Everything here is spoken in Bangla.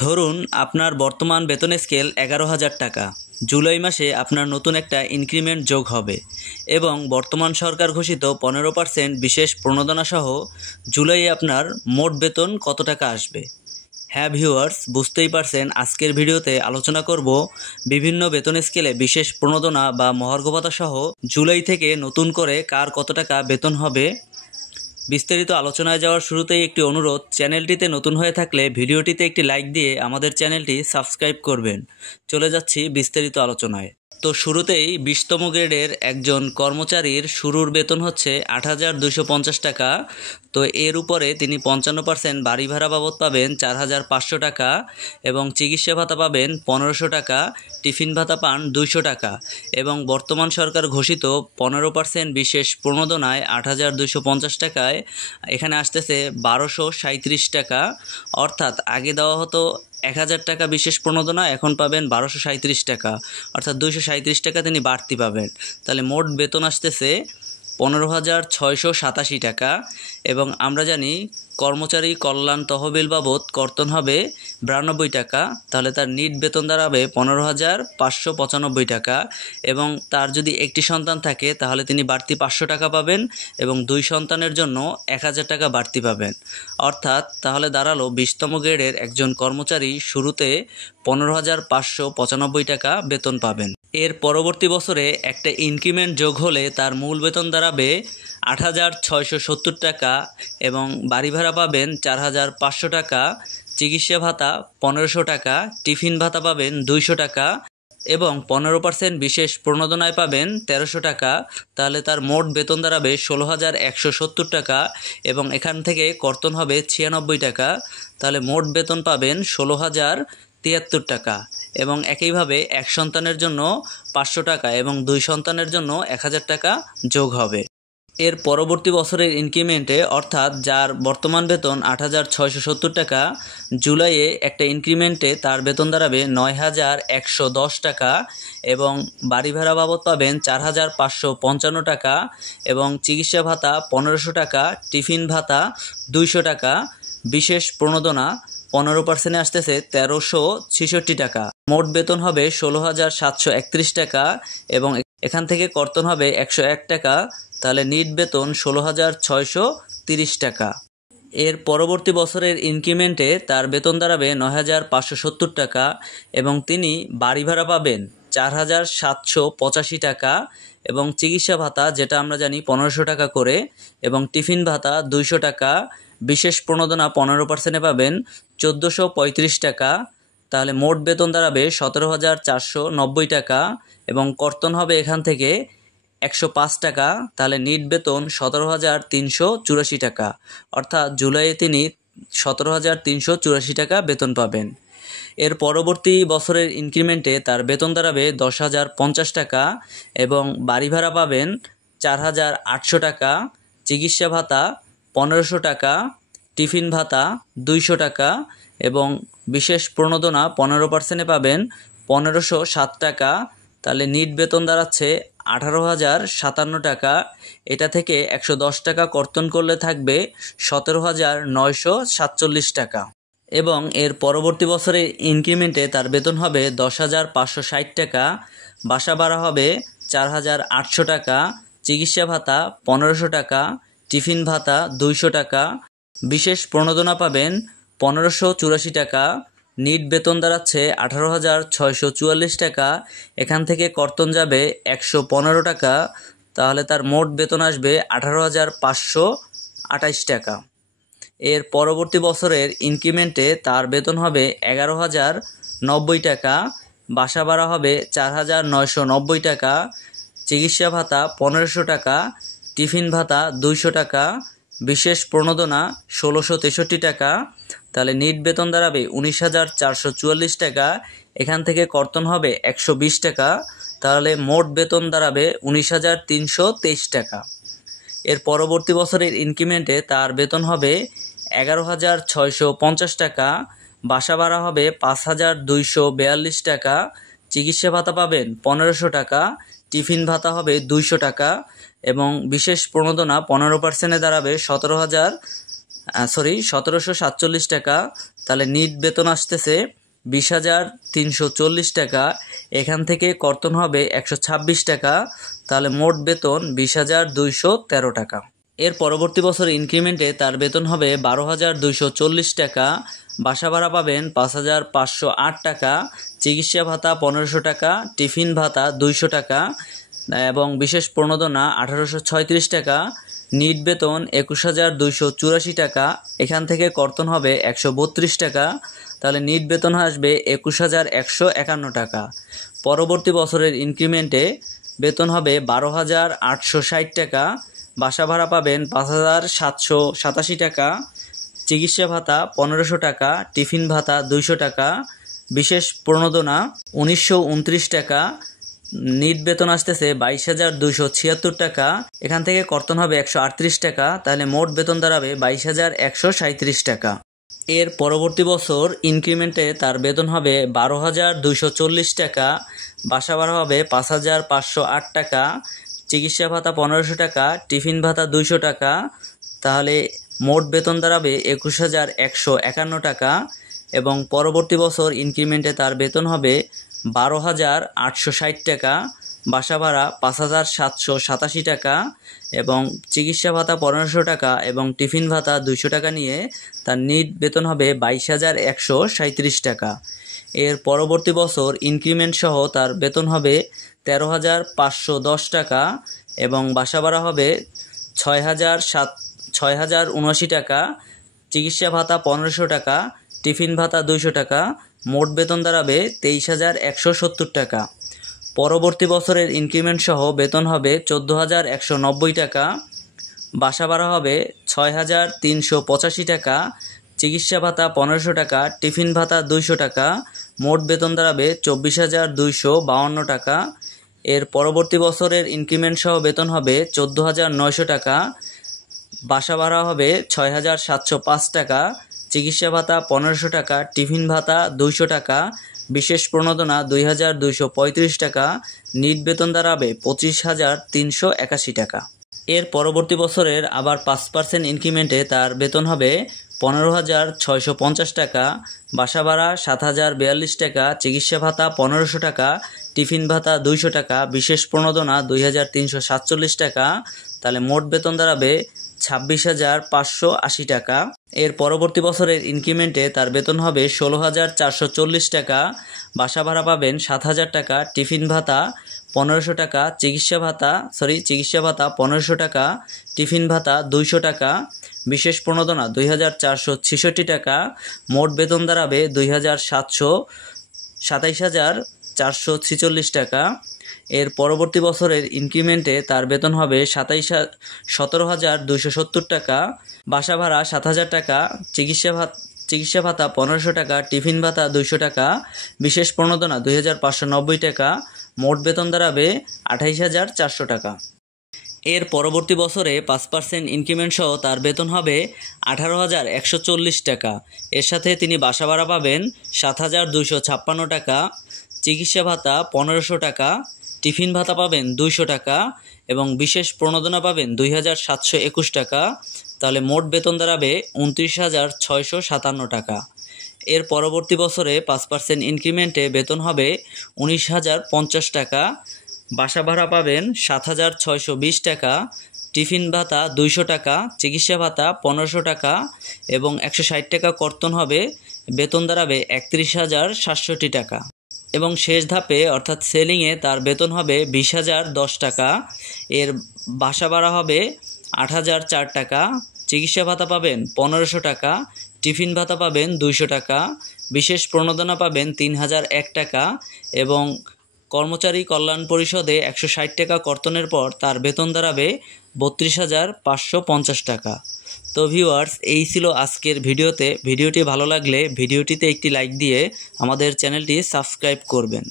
ধরুন আপনার বর্তমান বেতন স্কেল 11,000 টাকা। জুলাই মাসে আপনার নতুন একটা ইনক্রিমেন্ট যোগ হবে এবং বর্তমান সরকার ঘোষিত 15% বিশেষ প্রণোদনা সহ জুলাইয়ে আপনার মোট বেতন কত টাকা আসবে। হ্যাঁ ভিউয়ার্স, বুঝতেই পারছেন আজকের ভিডিওতে আলোচনা করব বিভিন্ন বেতন স্কেলে বিশেষ প্রণোদনা বা মহার্ঘ ভাতা সহ জুলাই থেকে নতুন করে কার কত টাকা বেতন হবে। বিস্তারিত আলোচনায় যাওয়ার শুরুতেই একটি অনুরোধ, চ্যানেলটিতে নতুন হয়ে থাকলে ভিডিওটিতে একটি লাইক দিয়ে আমাদের চ্যানেলটি সাবস্ক্রাইব করবেন। চলে যাচ্ছি বিস্তারিত আলোচনায়। তো শুরুতেই 20তম গ্রেডের একজন কর্মচারীর শুরুর বেতন হচ্ছে 8,250 টাকা। তো এর উপরে তিনি 55% বাড়ি ভাড়া বাবদ পাবেন 4,500 টাকা এবং চিকিৎসা ভাতা পাবেন 1,500 টাকা, টিফিন ভাতা পান 200 টাকা এবং বর্তমান সরকার ঘোষিত 15% বিশেষ প্রণোদনায় 8,250 টাকায় এখানে আসতেছে 1,237 টাকা। অর্থাৎ আগে দেওয়া হতো 1,000 টাকা বিশেষ প্রণোদনা, এখন পাবেন 1,237 টাকা, অর্থাৎ 237 টাকা তিনি বাড়তি পাবেন। তাহলে মোট বেতন আসতেছে 15,687 টাকা এবং আমরা জানি কর্মচারী কল্যাণ তহবিল বাবদ কর্তন হবে 92 টাকা। তাহলে তার নিট বেতন দাঁড়াবে 15,595 টাকা এবং তার যদি একটি সন্তান থাকে তাহলে তিনি বাড়তি 500 টাকা পাবেন এবং 2 সন্তানের জন্য 1,000 টাকা বাড়তি পাবেন। অর্থাৎ তাহলে দাঁড়ালো 20তম গ্রেডের একজন কর্মচারী শুরুতে 15,595 টাকা বেতন পাবেন। এর পরবর্তী বছরে একটা ইনক্রিমেন্ট যোগ হলে তার মূল বেতন দাঁড়াবে 8,670 টাকা এবং বাড়ি ভাড়া পাবেন 4,500 টাকা, চিকিৎসা ভাতা 1,500 টাকা, টিফিন ভাতা পাবেন 200 টাকা এবং 15% বিশেষ প্রণোদনায় পাবেন 1,300 টাকা। তাহলে তার মোট বেতন দাঁড়াবে 16,170 টাকা এবং এখান থেকে কর্তন হবে 96 টাকা। তাহলে মোট বেতন পাবেন 16,073 টাকা এবং একইভাবে এক সন্তানের জন্য 500 টাকা এবং 2 সন্তানের জন্য 1,000 টাকা যোগ হবে। এর পরবর্তী বছরের ইনক্রিমেন্টে অর্থাৎ যার বর্তমান বেতন 8,670 টাকা, জুলাইয়ে একটা ইনক্রিমেন্টে তার বেতন দাঁড়াবে 9,110 টাকা এবং বাড়ি ভাড়া বাবদ পাবেন 4,555 টাকা এবং চিকিৎসা ভাতা 1,500 টাকা, টিফিন ভাতা 200 টাকা, বিশেষ প্রণোদনা 15% আসতেছে 1,366 টাকা। মোট বেতন হবে 16,731 টাকা এবং এখান থেকে কর্তন হবে 101 টাকা। তাহলে নিট বেতন 16,630 টাকা। এর পরবর্তী বছরের ইনক্রিমেন্টে তার বেতন দাঁড়াবে 9,570 টাকা এবং তিনি বাড়ি ভাড়া পাবেন 4,785 টাকা এবং চিকিৎসা ভাতা যেটা আমরা জানি 1,500 টাকা করে এবং টিফিন ভাতা 200 টাকা, বিশেষ প্রণোদনা 15% পাবেন 1,435 টাকা। তাহলে মোট বেতন দাঁড়াবে 17,490 টাকা এবং কর্তন হবে এখান থেকে 105 টাকা। তাহলে নিট বেতন 17,384 টাকা, অর্থাৎ জুলাইয়ে তিনি 17,384 টাকা বেতন পাবেন। এর পরবর্তী বছরের ইনক্রিমেন্টে তার বেতন দাঁড়াবে 10,050 টাকা এবং বাড়ি ভাড়া পাবেন 4,800 টাকা, চিকিৎসা ভাতা 1,500 টাকা, টিফিন ভাতা 200 টাকা এবং বিশেষ প্রণোদনা 15% পাবেন 1,507 টাকা। তাহলে নিট বেতন দাঁড়াচ্ছে 18,057 টাকা। এটা থেকে 110 টাকা কর্তন করলে থাকবে 17,947 টাকা এবং এর পরবর্তী বছরের ইনক্রিমেন্টে তার বেতন হবে 10,560 টাকা, বাসা ভাড়া হবে 4,800 টাকা, চিকিৎসা ভাতা 1,500 টাকা, টিফিন ভাতা 200 টাকা, বিশেষ প্রণোদনা পাবেন 1,584 টাকা। নিট বেতন দাঁড়াচ্ছে 18,644 টাকা। এখান থেকে কর্তন যাবে 115 টাকা। তাহলে তার মোট বেতন আসবে 18,528 টাকা। এর পরবর্তী বছরের ইনক্রিমেন্টে তার বেতন হবে 11,090 টাকা, বাসা ভাড়া হবে 4,990 টাকা, চিকিৎসা ভাতা 1,500 টাকা, টিফিন ভাতা 200 টাকা, বিশেষ প্রণোদনা 1,663 টাকা। তাহলে নিট বেতন দাঁড়াবে 19,444 টাকা। এখান থেকে কর্তন হবে 120 টাকা। তাহলে মোট বেতন দাঁড়াবে 19,323 টাকা। এর পরবর্তী বছরের ইনক্রিমেন্টে তার বেতন হবে 11,650 টাকা, বাসা ভাড়া হবে 5,242 টাকা, চিকিৎসা ভাতা পাবেন 1,500 টাকা, টিফিন ভাতা হবে 200 টাকা এবং বিশেষ প্রণোদনা 15% দাঁড়াবে 1747 টাকা। তাহলে নিট বেতন আসতেছে 20,340 টাকা। এখান থেকে কর্তন হবে 126 টাকা। তাহলে মোট বেতন 20,213 টাকা। এর পরবর্তী বছর ইনক্রিমেন্টে তার বেতন হবে 12,240 টাকা। বাসা ভাড়া পাবেন 5,508 টাকা, চিকিৎসা ভাতা 1500 টাকা, টিফিন ভাতা 200 টাকা এবং বিশেষ প্রণোদনা 1836 টাকা। নিট বেতন 21,284 টাকা। এখান থেকে কর্তন হবে 132 টাকা। তাহলে নিট বেতন আসবে 21,151 টাকা। পরবর্তী বছরের ইনক্রিমেন্টে বেতন হবে 12,860 টাকা। বাসা ভাড়া পাবেন 5,787 টাকা, চিকিৎসা ভাতা 1500 টাকা, টিফিন ভাতা 200 টাকা, বিশেষ প্রণোদনা 1929 টাকা। নিট বেতন আসতেছে 22,276 টাকা। এখান থেকে কর্তন হবে 138 টাকা। তাহলে মোট বেতন দাঁড়াবে 22,137 টাকা। এর পরবর্তী বছর ইনক্রিমেন্টে তার বেতন হবে 12,240 টাকা। বাসা ভাড়া হবে 5,508 টাকা, চিকিৎসা ভাতা 1500 টাকা, টিফিন ভাতা 200 টাকা। তাহলে মোট বেতন দাঁড়াবে 21,151 টাকা। এবং পরবর্তী বছর ইনক্রিমেন্টে তার বেতন হবে 12,860 টাকা। বাসা ভাড়া 5,787 টাকা এবং চিকিৎসা ভাতা 1500 টাকা এবং টিফিন ভাতা 200 টাকা নিয়ে তার নিট বেতন হবে 22,137 টাকা। এর পরবর্তী বছর ইনক্রিমেন্ট সহ তার বেতন হবে 13,510 টাকা এবং বাসা ভাড়া হবে 6,079 টাকা, চিকিৎসা ভাতা 1500 টাকা, টিফিন ভাতা 200 টাকা। মোট বেতন দাঁড়াবে 23,170 টাকা। পরবর্তী বছরের ইনক্রিমেন্ট সহ বেতন হবে 14,190 টাকা। বাসা ভাড়া হবে 6,385 টাকা, চিকিৎসা ভাতা 1500 টাকা, টিফিন ভাতা 200 টাকা। মোট বেতন দাঁড়াবে 24,252 টাকা। এর পরবর্তী বছরের ইনক্রিমেন্ট সহ বেতন হবে 14,900 টাকা। বাসা ভাড়া হবে 6,705 টাকা, চিকিৎসা ভাতা 1500 টাকা, টিফিন ভাতা 200 টাকা, বিশেষ প্রণোদনা 2,235 টাকা। নিট বেতন দাঁড়াবে 25,381 টাকা। এর পরবর্তী বছরের আবার 5% ইনক্রিমেন্টে তার বেতন হবে 15,650 টাকা। বাসা ভাড়া 7,042 টাকা, চিকিৎসা ভাতা 1500 টাকা, টিফিন ভাতা 200 টাকা, বিশেষ প্রণোদনা 2,347 টাকা। তাহলে মোট বেতন দাঁড়াবে 26,580 টাকা। এর পরবর্তী বছরের ইনক্রিমেন্টে তার বেতন হবে 16,440 টাকা। বাসা ভাড়া পাবেন 7,000 টাকা, টিফিন ভাতা 1500 টাকা, চিকিৎসা ভাতা 1500 টাকা, টিফিন ভাতা 200 টাকা, বিশেষ প্রণোদনা 2,466 টাকা। মোট বেতন দাঁড়াবে 27,446 টাকা। এর পরবর্তী বছরের ইনক্রিমেন্টে তার বেতন হবে 17,270 টাকা। বাসা ভাড়া 7,000 টাকা, চিকিৎসা ভাতা 1500 টাকা, টিফিন ভাতা 200 টাকা, বিশেষ প্রণোদনা 2,590 টাকা। মোট বেতন দাঁড়াবে 28,400 টাকা। এর পরবর্তী বছরে 5% ইনক্রিমেন্ট সহ তার বেতন হবে 18,140 টাকা। এর সাথে তিনি বাসা ভাড়া পাবেন 7,256 টাকা, চিকিৎসা ভাতা 1500 টাকা, টিফিন ভাতা পাবেন 200 টাকা এবং বিশেষ প্রণোদনা পাবেন 2,721 টাকা। তাহলে মোট বেতন দাঁড়াবে 29,657 টাকা। এর পরবর্তী বছরে 5% ইনক্রিমেন্টে বেতন হবে 19,050 টাকা। বাসা ভাড়া পাবেন 7,620 টাকা, টিফিন ভাতা 200 টাকা, চিকিৎসা ভাতা 1500 টাকা এবং 160 টাকা কর্তন হবে। বেতন দাঁড়াবে 31,067 টাকা। এবং শেষ ধাপে অর্থাৎ সেলিংয়ে তার বেতন হবে 20,010 টাকা। এর বাসা ভাড়া হবে 8,004 টাকা, চিকিৎসা ভাতা পাবেন 1500 টাকা, টিফিন ভাতা পাবেন 200 টাকা, বিশেষ প্রণোদনা পাবেন 3,001 টাকা এবং কর্মচারী কল্যাণ পরিষদে 160 টাকা কর্তনের পর তার বেতন দাঁড়াবে 32,550 টাকা। তো ভিউয়ার্স, এই ছিল আজকের ভিডিওটি ভালো লাগলে ভিডিওটিতে একটি লাইক দিয়ে আমাদের চ্যানেলটি সাবস্ক্রাইব করবেন।